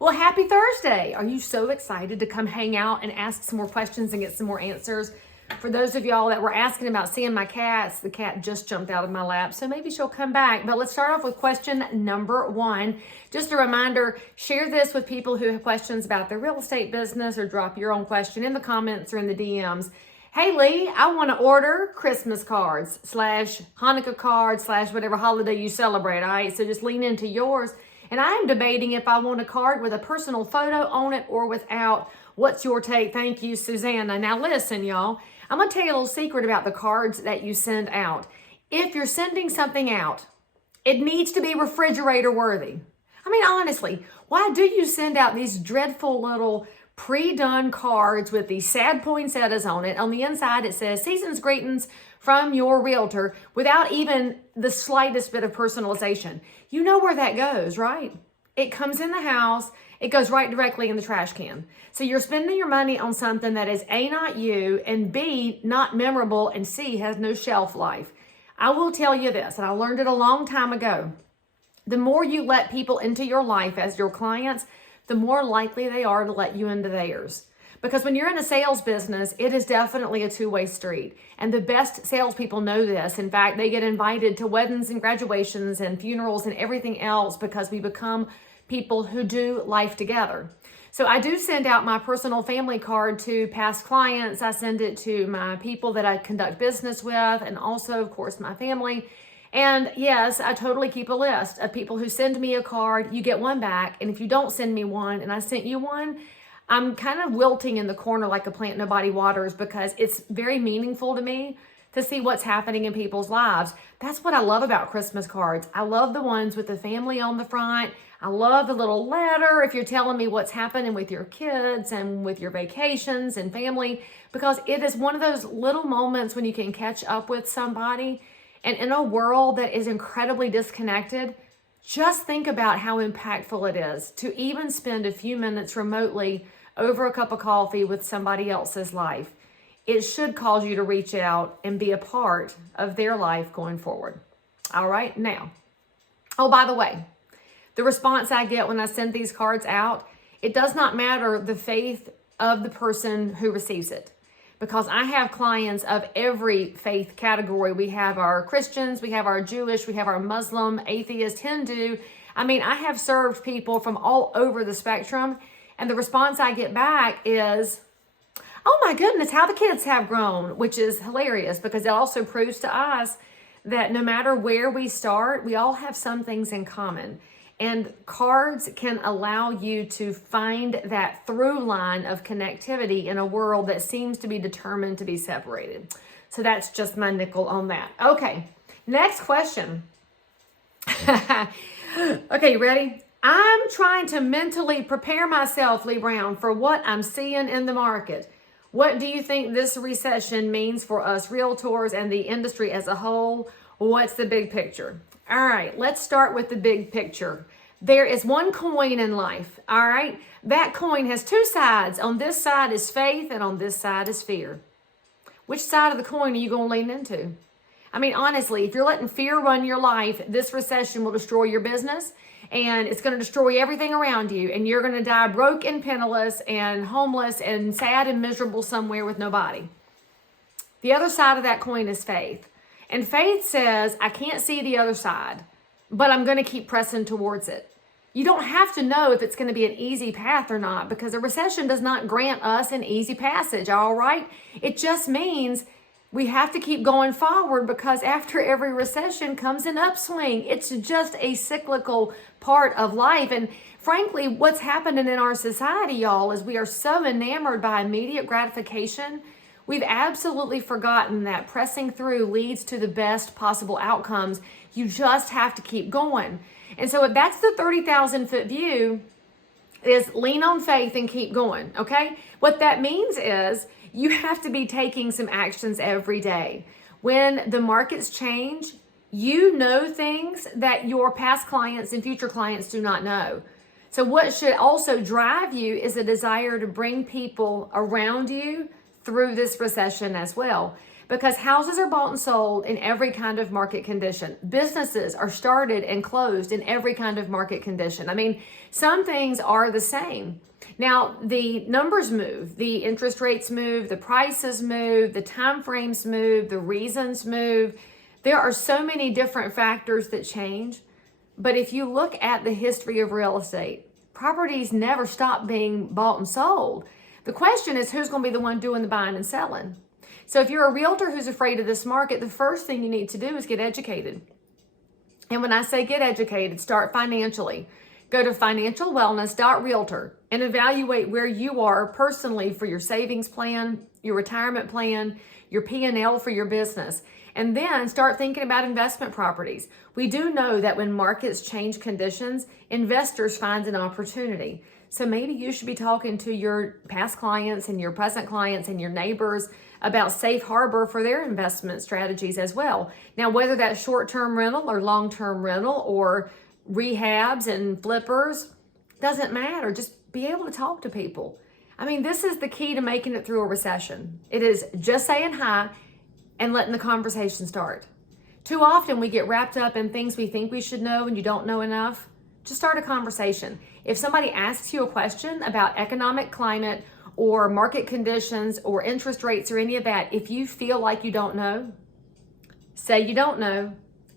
Well, happy Thursday. Are you so excited to come hang out and ask some more questions and get some more answers? For those of y'all that were asking about seeing my cats, the cat just jumped out of my lap, so maybe she'll come back. But let's start off with question number 1. Just a reminder, share this with people who have questions about their real estate business, or drop your own question in the comments or in the DMs. Hey Leigh, I want to order Christmas cards / Hanukkah cards / whatever holiday you celebrate, all right? So just lean into yours. And I'm debating if I want a card with a personal photo on it or without. What's your take? Thank you, Susanna. Now listen, y'all. I'm going to tell you a little secret about the cards that you send out. If you're sending something out, it needs to be refrigerator worthy. I mean, honestly, why do you send out these dreadful little pre-done cards with these sad poinsettias on it? On the inside, it says, "Season's greetings from your realtor," without even the slightest bit of personalization. You know where that goes, right? It comes in the house. It goes right directly in the trash can. So you're spending your money on something that is A, not you, and B, not memorable, and C, has no shelf life. I will tell you this, and I learned it a long time ago. The more you let people into your life as your clients, the more likely they are to let you into theirs. Because when you're in a sales business, it is definitely a two-way street. And the best salespeople know this. In fact, they get invited to weddings and graduations and funerals and everything else because we become people who do life together. So I do send out my personal family card to past clients. I send it to my people that I conduct business with, and also, of course, my family. And yes, I totally keep a list of people who send me a card. You get one back. And if you don't send me one and I sent you one, I'm kind of wilting in the corner like a plant nobody waters, because it's very meaningful to me to see what's happening in people's lives. That's what I love about Christmas cards. I love the ones with the family on the front. I love the little letter if you're telling me what's happening with your kids and with your vacations and family, because it is one of those little moments when you can catch up with somebody. And in a world that is incredibly disconnected, just think about how impactful it is to even spend a few minutes remotely over a cup of coffee with somebody else's life. It should cause you to reach out and be a part of their life going forward. All right, now, oh, by the way, the response I get when I send these cards out, it does not matter the faith of the person who receives it, because I have clients of every faith category. We have our Christians, we have our Jewish, we have our Muslim, atheist, Hindu. I mean, I have served people from all over the spectrum, and the response I get back is, "Oh my goodness, how the kids have grown," which is hilarious, because it also proves to us that no matter where we start, we all have some things in common. And cards can allow you to find that through line of connectivity in a world that seems to be determined to be separated. So that's just my nickel on that. Okay, next question. Okay, you ready? I'm trying to mentally prepare myself, Leigh Brown, for what I'm seeing in the market. What do you think this recession means for us realtors and the industry as a whole? What's the big picture? All right, let's start with the big picture. There is one coin in life, all right? That coin has two sides. On this side is faith, and on this side is fear. Which side of the coin are you going to lean into? I mean, honestly, if you're letting fear run your life, this recession will destroy your business, and it's going to destroy everything around you, and you're going to die broke and penniless and homeless and sad and miserable somewhere with nobody. The other side of that coin is faith. And faith says, I can't see the other side, but I'm going to keep pressing towards it. You don't have to know if it's going to be an easy path or not, because a recession does not grant us an easy passage, all right? It just means we have to keep going forward, because after every recession comes an upswing. It's just a cyclical part of life. And frankly, what's happening in our society, y'all, is we are so enamored by immediate gratification. We've absolutely forgotten that pressing through leads to the best possible outcomes. You just have to keep going. And so if that's the 30,000-foot view, is lean on faith and keep going, okay? What that means is you have to be taking some actions every day. When the markets change, you know things that your past clients and future clients do not know. So what should also drive you is a desire to bring people around you through this recession as well. because houses are bought and sold in every kind of market condition. Businesses are started and closed in every kind of market condition. I mean, some things are the same. Now, the numbers move, the interest rates move, the prices move, the time frames move, the reasons move. There are so many different factors that change. But if you look at the history of real estate, properties never stop being bought and sold. The question is, who's going to be the one doing the buying and selling? So if you're a realtor who's afraid of this market, the first thing you need to do is get educated. And when I say get educated, start financially. Go to financialwellness.realtor and evaluate where you are personally for your savings plan, your retirement plan, your P&L for your business. And then start thinking about investment properties. We do know that when markets change conditions, investors find an opportunity. So maybe you should be talking to your past clients and your present clients and your neighbors about safe harbor for their investment strategies as well. Now, whether that's short-term rental or long-term rental or rehabs and flippers, doesn't matter. Just be able to talk to people. I mean, this is the key to making it through a recession. It is just saying hi and letting the conversation start. Too often we get wrapped up in things we think we should know and you don't know enough. Just start a conversation. If somebody asks you a question about economic climate or market conditions or interest rates or any of that, if you feel like you don't know, say you don't know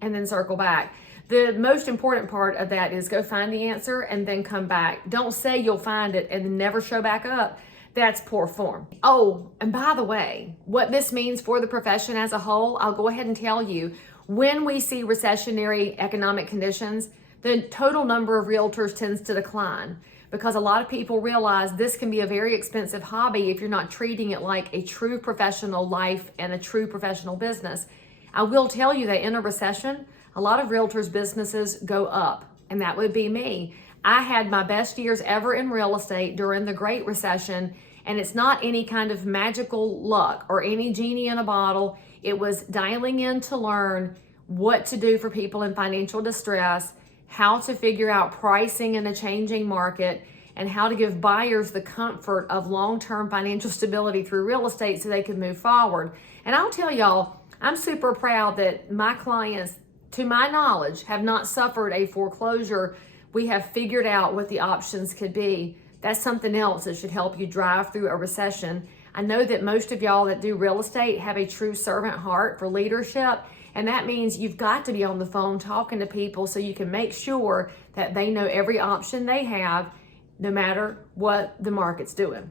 and then circle back. The most important part of that is go find the answer and then come back. Don't say you'll find it and then never show back up. That's poor form. Oh, and by the way, what this means for the profession as a whole, I'll go ahead and tell you, when we see recessionary economic conditions, the total number of realtors tends to decline because a lot of people realize this can be a very expensive hobby if you're not treating it like a true professional life and a true professional business. I will tell you that in a recession, a lot of realtors' businesses go up, and that would be me. I had my best years ever in real estate during the Great Recession, and it's not any kind of magical luck or any genie in a bottle. It was dialing in to learn what to do for people in financial distress, how to figure out pricing in a changing market, and how to give buyers the comfort of long-term financial stability through real estate so they can move forward. And I'll tell y'all, I'm super proud that my clients, to my knowledge, have not suffered a foreclosure. We have figured out what the options could be. That's something else that should help you drive through a recession. I know that most of y'all that do real estate have a true servant heart for leadership, and that means you've got to be on the phone talking to people so you can make sure that they know every option they have, no matter what the market's doing.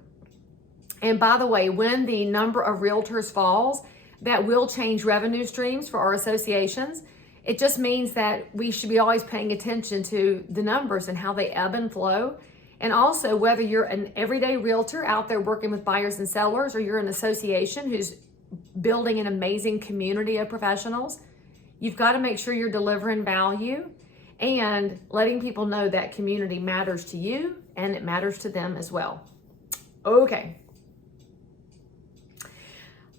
And by the way, when the number of realtors falls, that will change revenue streams for our associations. It just means that we should be always paying attention to the numbers and how they ebb and flow. And also, whether you're an everyday realtor out there working with buyers and sellers, or you're an association who's building an amazing community of professionals, you've got to make sure you're delivering value and letting people know that community matters to you and it matters to them as well. Okay.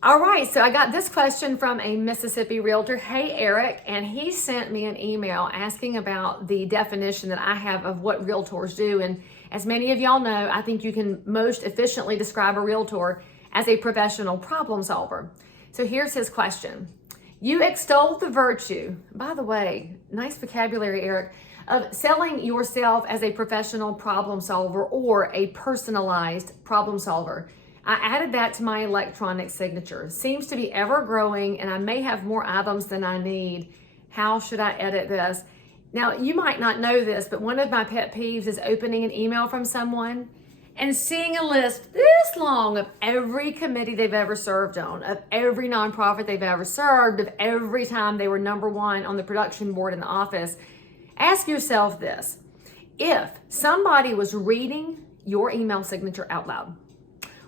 All right, so I got this question from a Mississippi realtor. Hey, Eric, and he sent me an email asking about the definition that I have of what realtors do. And as many of y'all know, I think you can most efficiently describe a realtor as a professional problem solver. So here's his question. You extol the virtue, by the way, nice vocabulary, Eric, of selling yourself as a professional problem solver or a personalized problem solver. I added that to my electronic signature. Seems to be ever growing and I may have more items than I need. How should I edit this? Now, you might not know this, but one of my pet peeves is opening an email from someone and seeing a list this long of every committee they've ever served on, of every nonprofit they've ever served, of every time they were number one on the production board in the office. Ask yourself this. If somebody was reading your email signature out loud,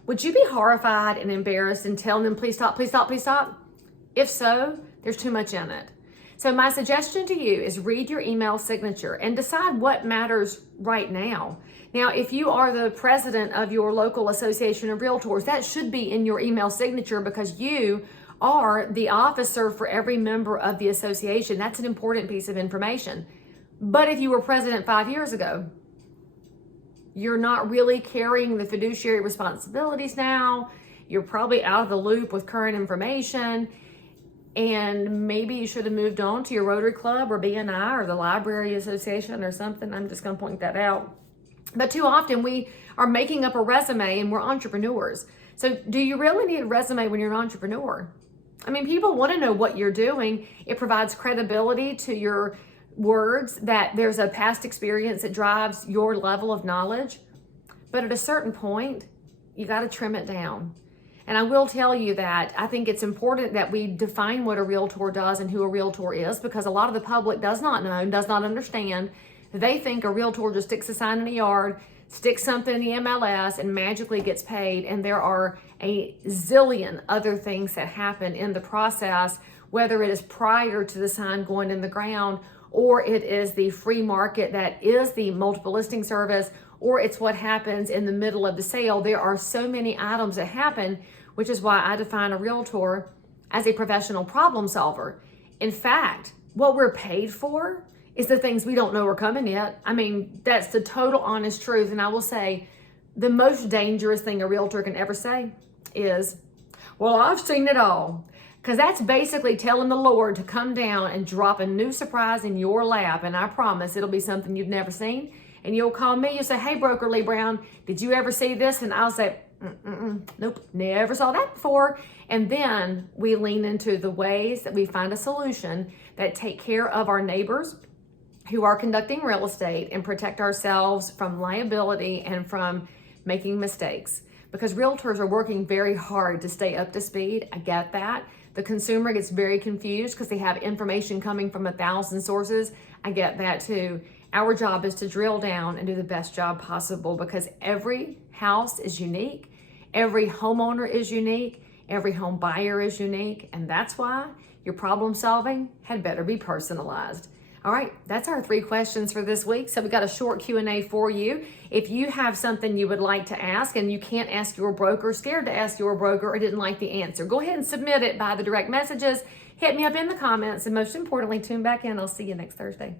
would you be horrified and embarrassed and tell them, please stop, please stop, please stop? If so, there's too much in it. So my suggestion to you is read your email signature and decide what matters right now. Now, if you are the president of your local association of realtors, that should be in your email signature because you are the officer for every member of the association. That's an important piece of information. But if you were president 5 years ago, you're not really carrying the fiduciary responsibilities now. You're probably out of the loop with current information, and maybe you should have moved on to your Rotary Club or BNI or the Library Association or something. I'm just going to point that out. But too often we are making up a resume, and we're entrepreneurs. So do you really need a resume when you're an entrepreneur? I mean, people want to know what you're doing. It provides credibility to your words that there's a past experience that drives your level of knowledge. But at a certain point, you got to trim it down. And I will tell you that I think it's important that we define what a realtor does and who a realtor is, because a lot of the public does not know and does not understand. They think a realtor just sticks a sign in the yard, sticks something in the MLS, and magically gets paid. And there are a zillion other things that happen in the process, whether it is prior to the sign going in the ground, or it is the free market that is the multiple listing service, or it's what happens in the middle of the sale. There are so many items that happen, which is why I define a realtor as a professional problem solver. In fact, what we're paid for is the things we don't know are coming yet. I mean, that's the total honest truth. And I will say the most dangerous thing a realtor can ever say is, well, I've seen it all. Because that's basically telling the Lord to come down and drop a new surprise in your lap. And I promise it'll be something you've never seen. And you'll call me, you'll say, hey, broker Leigh Brown, did you ever see this? And I'll say, nope, never saw that before. And then we lean into the ways that we find a solution that take care of our neighbors who are conducting real estate and protect ourselves from liability and from making mistakes. Because realtors are working very hard to stay up to speed. I get that. The consumer gets very confused because they have information coming from 1,000 sources. I get that too. Our job is to drill down and do the best job possible, because every house is unique. Every homeowner is unique. Every home buyer is unique. And that's why your problem solving had better be personalized. All right, that's our 3 questions for this week. So we got a short Q&A for you. If you have something you would like to ask and you can't ask your broker, scared to ask your broker, or didn't like the answer, go ahead and submit it by the direct messages. Hit me up in the comments, and most importantly, tune back in. I'll see you next Thursday.